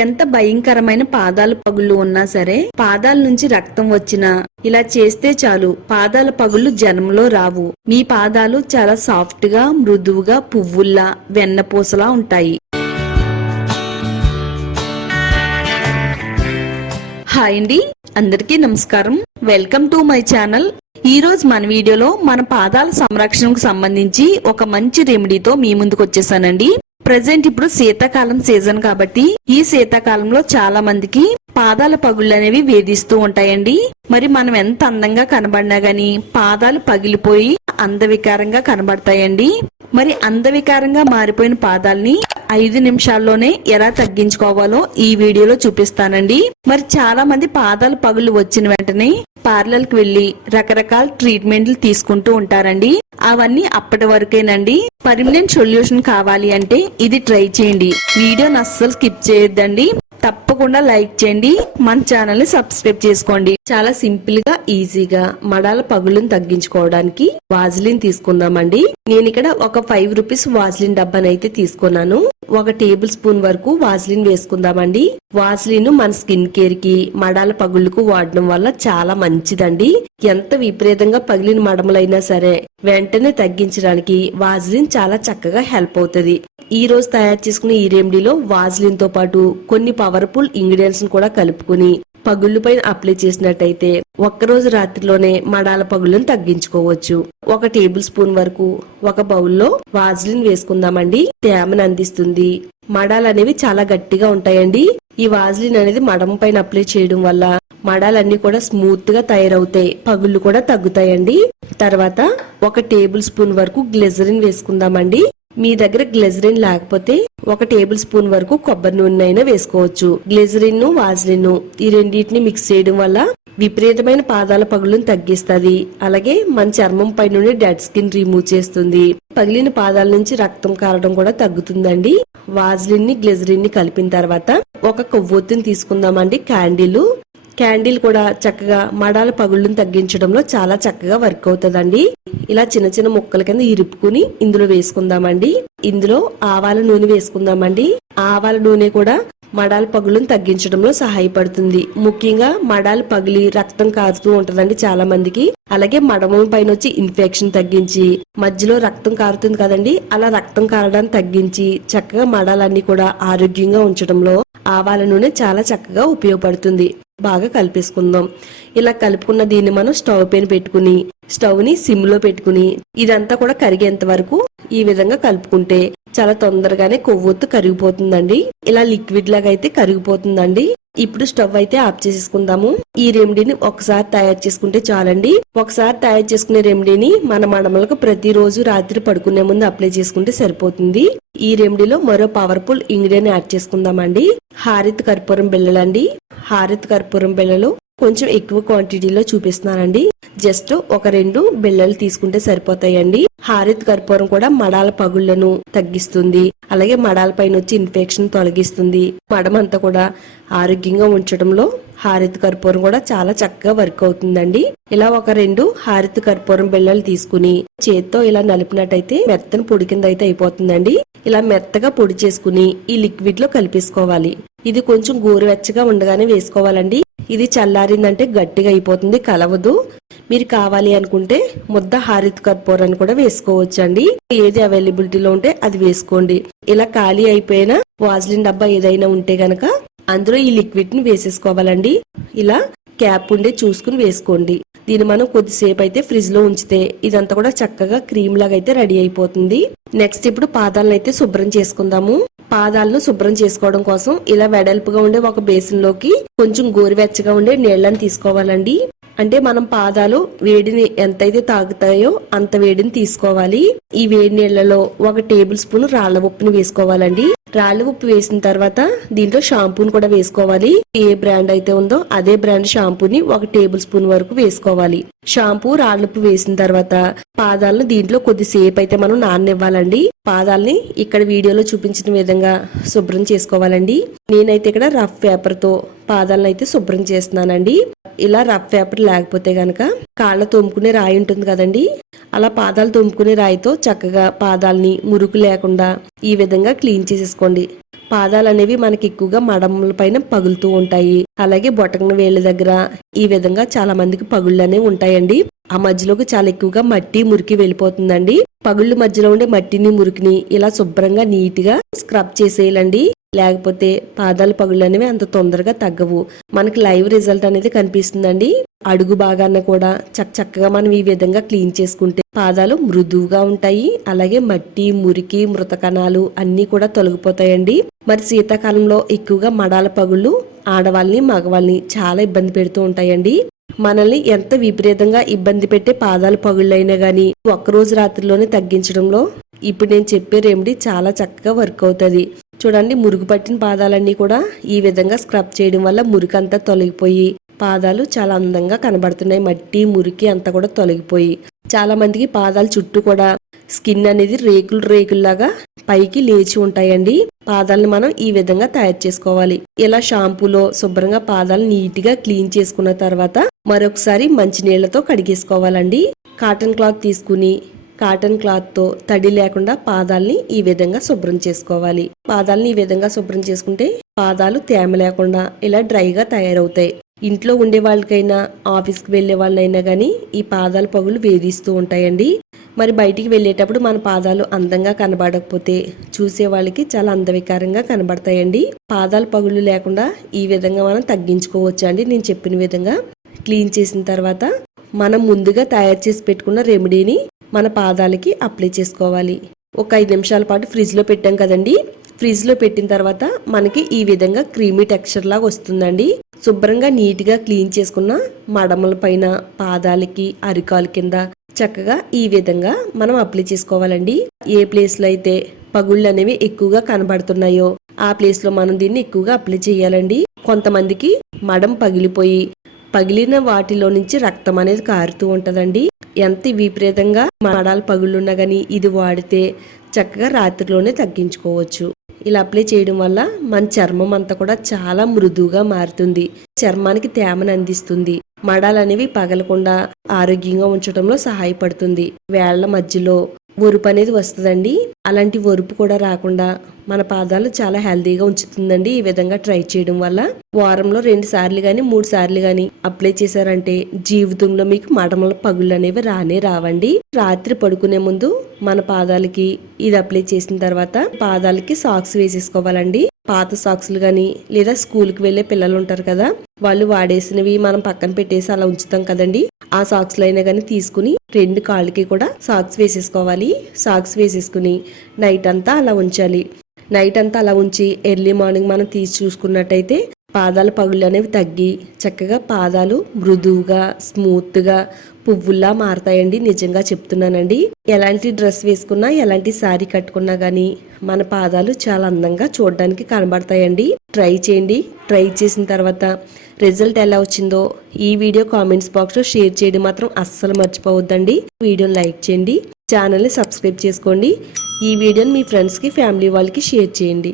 ఎంత భయంకరమైన పాదాల పగుళ్ళు ఉన్నా సరే, పాదాల నుంచి రక్తం వచ్చినా ఇలా చేస్తే చాలు పాదాల పగుళ్ళు జన్మలో రావు. మీ పాదాలు చాలా సాఫ్ట్ గా, మృదువుగా, పువ్వుల్లా, వెన్నపూసలా ఉంటాయి. హాయ్ అండి, అందరికీ నమస్కారం. Welcome to my channel. ఈ రోజు మన వీడియోలో మన పాదాల సంరక్షణకు సంబంధించి ఒక మంచి రెమెడీతో మీ ముందుకు వచ్చేసానండి. ప్రెసెంట్ ఇప్పుడు శీతాకాలం సీజన్ కాబట్టి ఈ శీతాకాలంలో చాలా మందికి పాదాల పగుళ్ళు అనేవి వేధిస్తూ ఉంటాయండి. మరి మనం ఎంత అందంగా కనబడినా గాని పాదాలు పగిలిపోయి అందవికారంగా కనబడతాయండి. మరి అందవికారంగా మారిపోయిన పాదాలని 5 నిమిషాల్లోనే ఎలా తగ్గించుకోవాలో ఈ వీడియోలో చూపిస్తానండి. మరి చాలా మంది పాదాల పగుళ్ళు వచ్చిన వెంటనే పార్లర్ కి వెళ్లి రకరకాల ట్రీట్మెంట్లు తీసుకుంటూ ఉంటారండి. అవన్నీ అప్పటి వరకేనండి. పర్మనెంట్ సొల్యూషన్ కావాలి అంటే ఇది ట్రై చేయండి. వీడియోని అస్సలు స్కిప్ చేయొద్దండి. తప్పకుండా లైక్ చేయండి, మన ఛానల్ ని సబ్స్క్రైబ్ చేసుకోండి. చాలా సింపుల్ గా ఈజీగా మడాల పగుళ్ళను తగ్గించుకోవడానికి వాజిలిన్ తీసుకుందామండి. నేను ఇక్కడ ఒక 5 రూపీస్ వాజిలిన్ డబ్బానైతే తీసుకున్నాను. 1 టేబుల్ స్పూన్ వరకు వాజిలిన్ వేసుకుందామండి. వాజిలిన్ మన స్కిన్ కేర్ కి, మడాల పగుళ్ళకు వాడడం వల్ల చాలా మంచిదండి. ఎంత విపరీతంగా పగిలిన మడమలైనా సరే వెంటనే తగ్గించడానికి వాజిలిన్ చాలా చక్కగా హెల్ప్ అవుతుంది. ఈ రోజు తయారు చేసుకునే ఈ రెమెడీలో వాజిలిన్ తో పాటు కొన్ని పవర్ఫుల్ ఇంగ్రీడియంట్స్ కూడా కలుపుకుని పగుళ్ళు పైన అప్లై చేసినట్టయితే ఒక్కరోజు రాత్రిలోనే మడాల పగుళ్ళను తగ్గించుకోవచ్చు. 1 టేబుల్ స్పూన్ వరకు ఒక బౌల్లో వాజిలిన్ వేసుకుందామండి. తేమను అందిస్తుంది. మడాలు అనేవి చాలా గట్టిగా ఉంటాయండి. ఈ వాజిలిన్ అనేది మడమ పైన అప్లై చేయడం వల్ల మడాలన్నీ కూడా స్మూత్ గా తయారవుతాయి, పగుళ్ళు కూడా తగ్గుతాయండి. తర్వాత 1 టేబుల్ స్పూన్ వరకు గ్లిజరిన్ వేసుకుందామండి. మీ దగ్గర గ్లిజరిన్ లేకపోతే 1 టేబుల్ స్పూన్ వరకు కొబ్బరి నూనె అయినా వేసుకోవచ్చు. గ్లిజరిన్, వాజిలిన్ ఈ రెండింటిని మిక్స్ చేయడం వల్ల విపరీతమైన పాదాల పగుళ్ళను తగ్గిస్తుంది. అలాగే మన చర్మం పై నుండి డెడ్ స్కిన్ రిమూవ్ చేస్తుంది. పగిలిన పాదాల నుంచి రక్తం కారడం కూడా తగ్గుతుందండి. వాజిలిన్ ని, గ్లిజరిన్ ని కలిపిన తర్వాత ఒక కొవ్వొత్తిని తీసుకుందామండి. క్యాండిల్ కూడా చక్కగా మడాల పగుళ్ళను తగ్గించడంలో చాలా చక్కగా వర్క్ అవుతుందండి. ఇలా చిన్న చిన్న ముక్కల కింద ఇరుపుకుని ఇందులో వేసుకుందామండి. ఇందులో ఆవాల నూనె వేసుకుందామండి. ఆవాల నూనె కూడా మడాల పగుళ్ళను తగ్గించడంలో సహాయపడుతుంది. ముఖ్యంగా మడాలు పగిలి రక్తం కారుతూ ఉంటదండి చాలా మందికి. అలాగే మడమ పైన వచ్చి ఇన్ఫెక్షన్ తగ్గించి మధ్యలో రక్తం కారుతుంది కదండి, అలా రక్తం కారడాన్ని తగ్గించి చక్కగా మడాలన్నీ కూడా ఆరోగ్యంగా ఉంచడంలో ఆవాల నూనె చాలా చక్కగా ఉపయోగపడుతుంది. బాగా కలిపేసుకుందాం. ఇలా కలుపుకున్న దీన్ని మనం స్టవ్ పైన పెట్టుకుని స్టవ్ ని సిమ్ లో పెట్టుకుని ఇదంతా కూడా కరిగేంత వరకు ఈ విధంగా కలుపుకుంటే చాలా తొందరగానే కొవ్వొత్తు కరిగిపోతుందండి. ఇలా లిక్విడ్ లాగా అయితే కరిగిపోతుందండి. ఇప్పుడు స్టవ్ అయితే ఆఫ్ చేసేసుకుందాము. ఈ రెమెడీని ఒకసారి తయారు చేసుకుంటే చాలండి. ఒకసారి తయారు చేసుకునే రెమెడీని మన మడమలకు ప్రతిరోజు రాత్రి పడుకునే ముందు అప్లై చేసుకుంటే సరిపోతుంది. ఈ రెమెడీలో మరో పవర్ఫుల్ ఇంగ్రీడియంట్ యాడ్ చేసుకుందామండి. హారిత్ కర్పూరం బిళ్ళలండి. హారిత్ కర్పూరం బిళ్ళలు కొంచెం ఎక్కువ క్వాంటిటీలో చూపిస్తున్నానండి. జస్ట్ ఒక 2 బిళ్ళలు తీసుకుంటే సరిపోతాయండి. హారిత్ కర్పూరం కూడా మడాల పగుళ్లను తగ్గిస్తుంది. అలాగే మడాల పైన వచ్చి ఇన్ఫెక్షన్ తొలగిస్తుంది. మడమంతా కూడా ఆరోగ్యంగా ఉంచడంలో హారిత్ కర్పూరం కూడా చాలా చక్కగా వర్క్ అవుతుందండి. ఇలా ఒక 2 హారిత్ కర్పూరం బిళ్ళలు తీసుకుని చేత్తో ఇలా నలిపినట్టయితే మెత్తని పొడి కింద అయితే అయిపోతుందండి. ఇలా మెత్తగా పొడి చేసుకుని ఈ లిక్విడ్ లో కలిపేసుకోవాలి. ఇది కొంచెం గోరువెచ్చగా ఉండగానే వేసుకోవాలండి. ఇది చల్లారిందంటే గట్టిగా అయిపోతుంది, కలవదు. మీరు కావాలి అనుకుంటే ముద్ద హారిత్ కర్పూరాన్ని కూడా వేసుకోవచ్చండి. ఏది అవైలబిలిటీలో ఉంటే అది వేసుకోండి. ఇలా ఖాళీ అయిపోయిన వాజిలిన్ డబ్బా ఏదైనా ఉంటే గనక అందులో ఈ లిక్విడ్ ని వేసేసుకోవాలండి. ఇలా క్యాప్ ఉండే చూసుకుని వేసుకోండి. దీన్ని మనం కొద్దిసేపు అయితే ఫ్రిడ్జ్ లో ఉంచితే ఇదంతా కూడా చక్కగా క్రీమ్ లాగా అయితే రెడీ అయిపోతుంది. నెక్స్ట్ ఇప్పుడు పాదాలను అయితే శుభ్రం చేసుకుందాము. పాదాలను శుభ్రం చేసుకోవడం కోసం ఇలా వెడల్పుగా ఉండే ఒక బేసిన్ లోకి కొంచెం గోరువెచ్చగా ఉండే నీళ్లను తీసుకోవాలండి. అంటే మనం పాదాలు వేడిని ఎంతైతే తాగుతాయో అంత వేడిని తీసుకోవాలి. ఈ వేడి నీళ్లలో 1 టేబుల్ స్పూన్ రాళ్ల ఉప్పుని వేసుకోవాలండి. రాళ్ల ఉప్పు వేసిన తర్వాత దీంట్లో షాంపూని కూడా వేసుకోవాలి. ఏ బ్రాండ్ అయితే ఉందో అదే బ్రాండ్ షాంపూని 1 టేబుల్ స్పూన్ వరకు వేసుకోవాలి. షాంపూ, రాళ్ల ఉప్పు వేసిన తర్వాత పాదాలను దీంట్లో కొద్దిసేపు అయితే మనం నాననివ్వాలండి. పాదాలని ఇక్కడ వీడియోలో చూపించిన విధంగా శుభ్రం చేసుకోవాలండి. నేనైతే ఇక్కడ రఫ్ పేపర్ తో పాదాలను అయితే శుభ్రం చేస్తున్నానండి. ఇలా రఫ్ పేపర్ లేకపోతే గనక కాళ్ళ తోముకునే రాయి ఉంటుంది కదండి, అలా పాదాలు తోముకునే రాయితో చక్కగా పాదాలని మురుకు లేకుండా ఈ విధంగా క్లీన్ చేసేసుకోండి. పాదాలు అనేవి మనకి ఎక్కువగా మడమల పైన పగులుతూ ఉంటాయి. అలాగే బొటకన వేళ్ళ దగ్గర ఈ విధంగా చాలా మందికి పగుళ్ళు అనేవి ఉంటాయండి. ఆ మధ్యలోకి చాలా ఎక్కువగా మట్టి మురికి వెళ్ళిపోతుందండి. పగుళ్ళ మధ్యలో ఉండే మట్టిని మురికిని ఇలా శుభ్రంగా నీట్ గా స్క్రబ్ చేసేయాలండి. లేకపోతే పాదాల పగుళ్ళు అనేవి అంత తొందరగా తగ్గవు. మనకి లైవ్ రిజల్ట్ అనేది కనిపిస్తుందండి. అడుగు భాగాన కూడా చక్కగా మనం ఈ విధంగా క్లీన్ చేసుకుంటే పాదాలు మృదువుగా ఉంటాయి. అలాగే మట్టి మురికి మృత కణాలు అన్ని కూడా తొలగిపోతాయండి. మరి శీతాకాలంలో ఎక్కువగా మడాల పగుళ్ళు ఆడవాళ్ళని మగవాళ్ళని చాలా ఇబ్బంది పెడుతూ ఉంటాయండి. మనల్ని ఎంత విపరీతంగా ఇబ్బంది పెట్టే పాదాల పగుళ్ళైనా గానీ ఒక్కరోజు రాత్రిలోనే తగ్గించడంలో ఇప్పుడు నేను చెప్పే రెమెడీ చాలా చక్కగా వర్క్ అవుతుంది. చూడండి, మురుగు పట్టిన పాదాలన్నీ కూడా ఈ విధంగా స్క్రబ్ చేయడం వల్ల మురికి అంతా తొలగిపోయి పాదాలు చాలా అందంగా కనబడుతున్నాయి. మట్టి మురికి అంతా కూడా తొలగిపోయి చాలా మందికి పాదాల చుట్టూ కూడా స్కిన్ అనేది రేకుల్లాగా పైకి లేచి ఉంటాయండి. పాదాలను మనం ఈ విధంగా తయారు చేసుకోవాలి. ఇలా షాంపూలో శుభ్రంగా పాదాలు నీట్ గా క్లీన్ చేసుకున్న తర్వాత మరొకసారి మంచి నీళ్లతో కడిగేసుకోవాలండి. కాటన్ క్లాత్ తీసుకుని కాటన్ క్లాత్ తో తడి లేకుండా పాదాలని ఈ విధంగా శుభ్రం చేసుకోవాలి. పాదాలని ఈ విధంగా శుభ్రం చేసుకుంటే పాదాలు తేమ లేకుండా ఇలా డ్రైగా తయారవుతాయి. ఇంట్లో ఉండే వాళ్ళకైనా ఆఫీస్కి వెళ్లే వాళ్ళైనా గానీ ఈ పాదాల పగులు వేధిస్తూ ఉంటాయండి. మరి బయటికి వెళ్ళేటప్పుడు మన పాదాలు అందంగా కనబడకపోతే చూసే వాళ్ళకి చాలా అందవికారంగా కనబడతాయండి. పాదాల పగులు లేకుండా ఈ విధంగా మనం తగ్గించుకోవచ్చు అండి. నేను చెప్పిన విధంగా క్లీన్ చేసిన తర్వాత మనం ముందుగా తయారు చేసి పెట్టుకున్న రెమెడీని మన పాదాలకి అప్లై చేసుకోవాలి. ఒక 5 నిమిషాల పాటు ఫ్రిడ్జ్ లో పెట్టాం కదండి. ఫ్రిడ్జ్ లో పెట్టిన తర్వాత మనకి ఈ విధంగా క్రీమీ టెక్స్చర్ లాగా వస్తుందండి. శుభ్రంగా నీట్ గా క్లీన్ చేసుకున్న మడమల పైన పాదాలకి అరికాలు కింద చక్కగా ఈ విధంగా మనం అప్లై చేసుకోవాలండి. ఏ ప్లేస్ లో అయితే పగుళ్ళు అనేవి ఎక్కువగా కనబడుతున్నాయో ఆ ప్లేస్ లో మనం దీన్ని ఎక్కువగా అప్లై చేయాలండి. కొంతమందికి మడం పగిలిన వాటిలో నుంచి రక్తం అనేది కారుతూ ఉంటదండి. ఎంత విపరీతంగా మడాల పగుళ్ళున్నా గానీ ఇది వాడితే చక్కగా రాత్రిలోనే తగ్గించుకోవచ్చు. ఇలా అప్లై చేయడం వల్ల మన చర్మం అంతా కూడా చాలా మృదువుగా మారుతుంది. చర్మానికి తేమను అందిస్తుంది. మడాలు అనేవి పగలకుండా ఆరోగ్యంగా ఉంచడంలో సహాయపడుతుంది. వేళ్ల మధ్యలో ఒరుపు అనేది వస్తుందండి. అలాంటి ఒరుపు కూడా రాకుండా మన పాదాలు చాలా హెల్దీగా ఉంచుతుందండి. ఈ విధంగా ట్రై చేయడం వల్ల వారంలో 2 సార్లు గానీ 3 సార్లు గానీ అప్లై చేశారంటే జీవితంలో మీకు మడమల పగుళ్ళు అనేవి రావండి. రాత్రి పడుకునే ముందు మన పాదాలకి ఇది అప్లై చేసిన తర్వాత పాదాలకి సాక్స్ వేసేసుకోవాలండి. పాత సాక్స్లు గానీ లేదా స్కూల్కి వెళ్లే పిల్లలు ఉంటారు కదా, వాళ్ళు వాడేసినవి మనం పక్కన పెట్టేసి అలా ఉంచుతాం కదండి. ఆ సాక్స్లు అయినా కానీ తీసుకుని 2 కాళ్ళకి కూడా సాక్స్ వేసేసుకోవాలి. సాక్స్ వేసేసుకుని నైట్ అంతా అలా ఉంచాలి. నైట్ అంతా అలా ఉంచి ఎర్లీ మార్నింగ్ మనం తీసి చూసుకున్నట్టయితే పాదాల పగుళ్ళు అనేవి తగ్గి చక్కగా పాదాలు మృదువుగా స్మూత్ గా పువ్వుల్లా మారతాయండి. నిజంగా చెప్తున్నానండి. ఎలాంటి డ్రెస్ వేసుకున్నా ఎలాంటి శారీ కట్టుకున్నా గానీ మన పాదాలు చాలా అందంగా చూడడానికి కనబడతాయండి. ట్రై చేయండి. ట్రై చేసిన తర్వాత రిజల్ట్ ఎలా వచ్చిందో ఈ వీడియో కామెంట్స్ బాక్స్ లో షేర్ చేయడం మాత్రం అస్సలు మర్చిపోవద్దండి. వీడియోని లైక్ చేయండి, ఛానల్ని సబ్స్క్రైబ్ చేసుకోండి. ఈ వీడియోని మీ ఫ్రెండ్స్ కి ఫ్యామిలీ వాళ్ళకి షేర్ చేయండి.